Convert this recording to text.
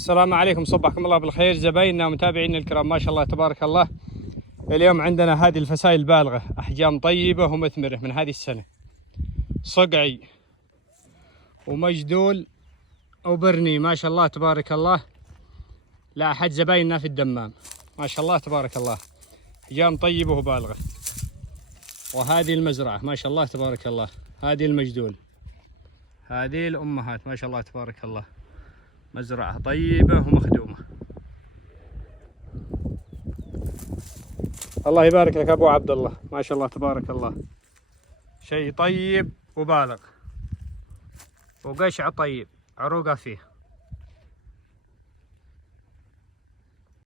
السلام عليكم، صبحكم الله بالخير زبايننا ومتابعينا الكرام، ما شاء الله تبارك الله. اليوم عندنا هذه الفسائل البالغة، أحجام طيبة ومثمرة من هذه السنة، صقعي ومجدول وبرني، ما شاء الله تبارك الله، لا أحد زبايننا في الدمام، ما شاء الله تبارك الله، أحجام طيبة وبالغة. وهذه المزرعة ما شاء الله تبارك الله، هذه المجدول، هذه الأمهات ما شاء الله تبارك الله، مزرعة طيبة ومخدومة. الله يبارك لك أبو عبد الله، ما شاء الله تبارك الله، شيء طيب وبالغ وقشع طيب، عروقه فيه.